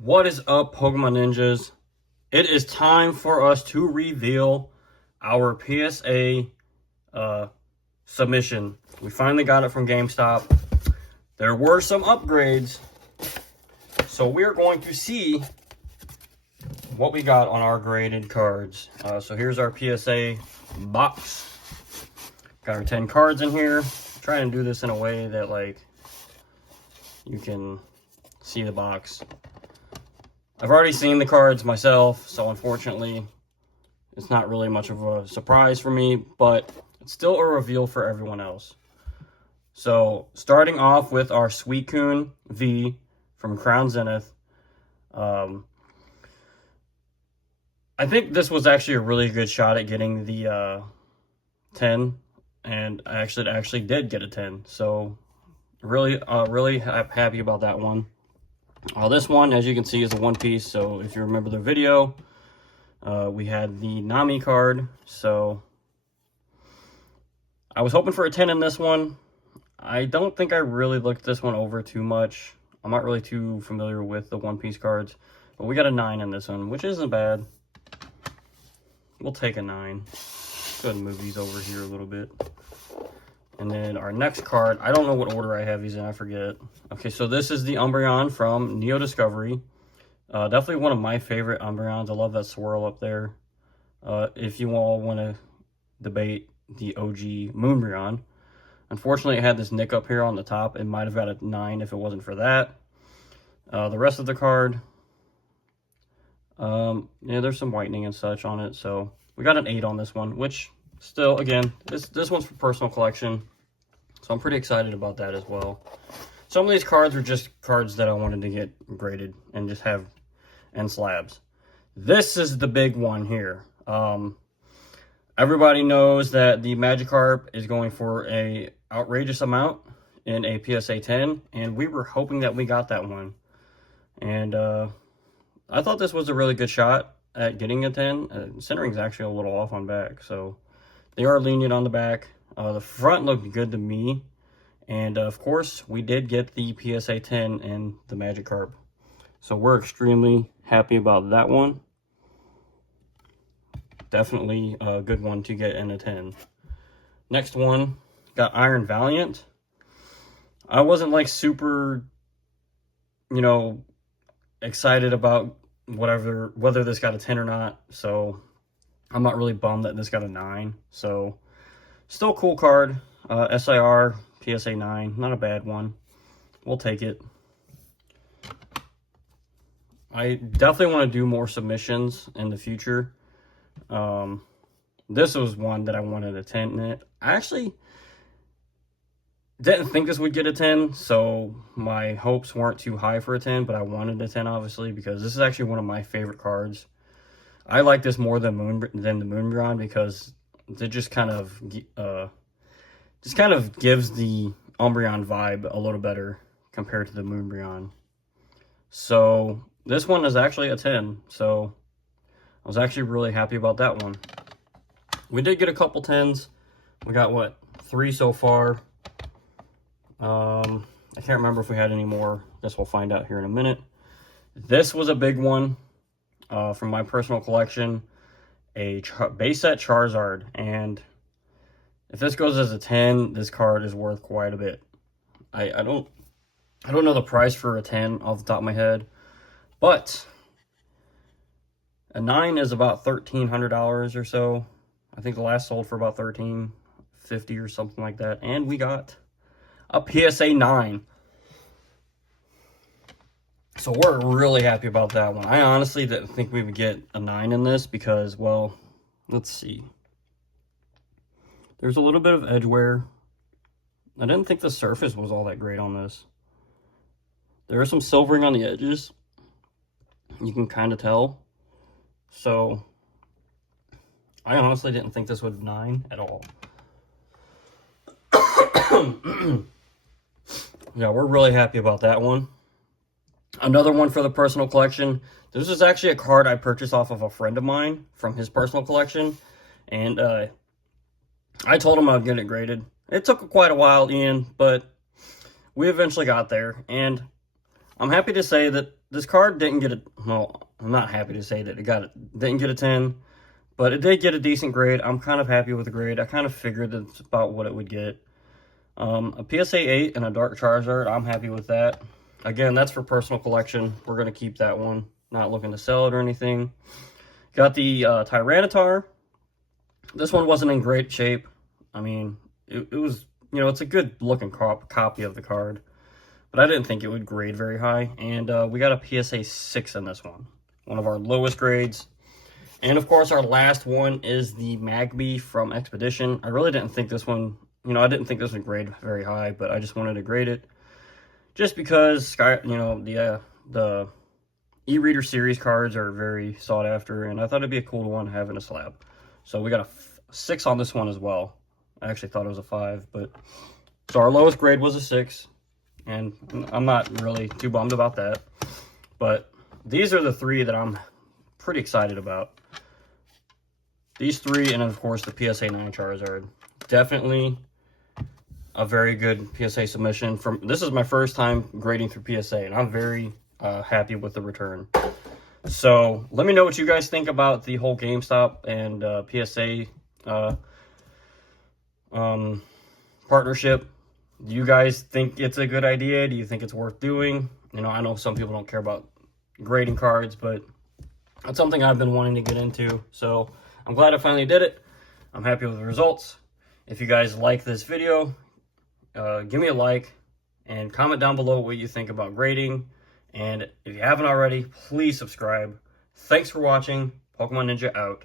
What is up, Pokemon Ninjas? It is time for us to reveal our PSA submission. We finally got it from GameStop. There were some upgrades, so we're going to see what we got on our graded cards. So here's our PSA box. Got our 10 cards in here. Trying to do this in a way that like you can see the box. I've already seen the cards myself, so unfortunately it's not really much of a surprise for me, but it's still a reveal for everyone else. So starting off with our Suicune V from Crown Zenith. I think this was actually a really good shot at getting the 10, and I actually did get a 10. So really happy about that one. This one, as you can see, is a one piece. So if you remember the video, we had the Nami card. So I was hoping for a 10 in this one. I don't think I really looked this one over too much. I'm not really too familiar with the one piece cards, but we got a 9 in this one, which isn't bad. We'll take a 9. Go ahead and move these over here a little bit. And then our next card, I don't know what order I have these in, I forget. Okay, so this is the Umbreon from Neo Discovery. Definitely one of my favorite Umbreons. I love that swirl up there. If you all want to debate the OG Moonbreon. Unfortunately, it had this nick up here on the top. It might have got a 9 if it wasn't for that. The rest of the card, yeah, there's some whitening and such on it. So we got an 8 on this one, which still, again, this one's for personal collection. So I'm pretty excited about that as well. Some of these cards are just cards that I wanted to get graded and just have end slabs. This is the big one here. Everybody knows that the Magikarp is going for a outrageous amount in a PSA 10, and we were hoping that we got that one. And I thought this was a really good shot at getting a 10. Centering's actually a little off on back, so they are lenient on the back. The front looked good to me. And of course, we did get the PSA 10 in the Magikarp. So we're extremely happy about that one. Definitely a good one to get in a 10. Next one, got Iron Valiant. I wasn't like super, you know, excited about whether this got a 10 or not. So I'm not really bummed that this got a 9. So still a cool card. SIR, PSA 9, not a bad one. We'll take it. I definitely want to do more submissions in the future. This was one that I wanted a 10 in it. I actually didn't think this would get a 10, so my hopes weren't too high for a 10, but I wanted a 10, obviously, because this is actually one of my favorite cards. I like this more than the Moonbreon because it just kind of gives the Umbreon vibe a little better compared to the Moonbreon. So this one is actually a 10. So I was actually really happy about that one. We did get a couple 10s. We got, what, 3 so far. I can't remember if we had any more. Guess we'll find out here in a minute. This was a big one from my personal collection. A base set Charizard. And if this goes as a 10, this card is worth quite a bit. I don't know the price for a 10 off the top of my head, but a 9 is about $1,300 or so. I think the last sold for about $1,350 or something like that, and we got a PSA 9. So we're really happy about that one. I honestly didn't think we would get a 9 in this because, well, let's see. There's a little bit of edge wear. I didn't think the surface was all that great on this. There is some silvering on the edges. You can kind of tell. So, I honestly didn't think this would 9 at all. Yeah, we're really happy about that one. Another one for the personal collection. This is actually a card I purchased off of a friend of mine from his personal collection. And I told him I'd get it graded. It took quite a while, Ian, but we eventually got there. And I'm happy to say that this card didn't get a, well, I'm not happy to say that didn't get a 10, but it did get a decent grade. I'm kind of happy with the grade. I kind of figured that's about what it would get. A PSA 8 and a Dark Charizard, I'm happy with that. Again, that's for personal collection. We're going to keep that one. Not looking to sell it or anything. Got the Tyranitar. This one wasn't in great shape. I mean, it was, you know, it's a good looking copy of the card. But I didn't think it would grade very high. And we got a PSA 6 in this one. One of our lowest grades. And of course, our last one is the Magby from Expedition. I really didn't think this one, you know, I didn't think this would grade very high, but I just wanted to grade it. Just because, you know, the e-reader series cards are very sought after, and I thought it'd be a cool one to have in a slab. So we got a 6 on this one as well. I actually thought it was a 5, but so our lowest grade was a 6. And I'm not really too bummed about that. But these are the 3 that I'm pretty excited about. These 3, and of course the PSA 9 Charizard. Definitely a very good PSA submission. This is my first time grading through PSA, and I'm very happy with the return. So let me know what you guys think about the whole GameStop and PSA partnership. Do you guys think it's a good idea? Do you think it's worth doing? You know, I know some people don't care about grading cards, but that's something I've been wanting to get into. So I'm glad I finally did it. I'm happy with the results. If you guys like this video, give me a like and comment down below what you think about grading. And if you haven't already, please subscribe. Thanks for watching. Pokemon Ninja out.